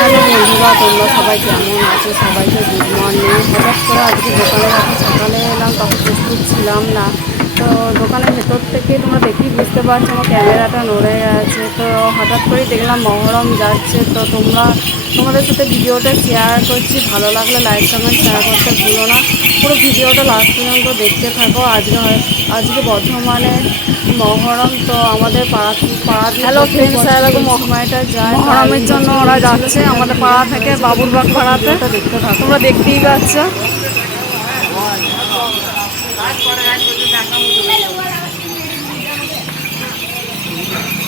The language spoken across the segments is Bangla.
হ্যালো বন্ধুরা, তোমরা সবাই কেমন আছো? সবাইকে গুড মর্নিং হঠাৎ করে আজকে দোকানে সকালে এলাম, তখন প্রস্তুত ছিলাম না। তো দোকানের ভেতর থেকে তোমরা দেখেই বুঝতে পারছ আমার ক্যামেরাটা নড়ে আছে তো হঠাৎ করেই দেখলাম মহরম যাচ্ছে। তো তোমরা তোমাদের সাথে ভিডিওটা শেয়ার করছি। ভালো লাগলে লাইক কমেন্ট শেয়ার করতে ভুলো না। পুরো ভিডিওটা লাস্ট পর্যন্ত দেখতে থাকো। আজকে হয়- আজকে বর্ধমানে মহরম। তো আমাদের পাড়া পাড়া হ্যালো মহমায়টা যায়। মহরমের জন্য ওরা যাচ্ছে আমাদের পাড়া থেকে বাবুরবাগ পাড়াতে। দেখতে থাকো তোমরা দেখতেই পাচ্ছ।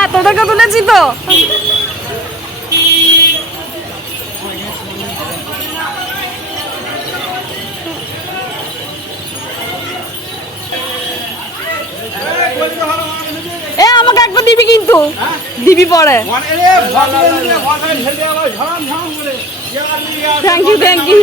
হ্যাঁ তোদেরকে তুলেছি তো। এ, আমাকে একটা দিবি কিন্তু। দিবি পরে। Thank you thank you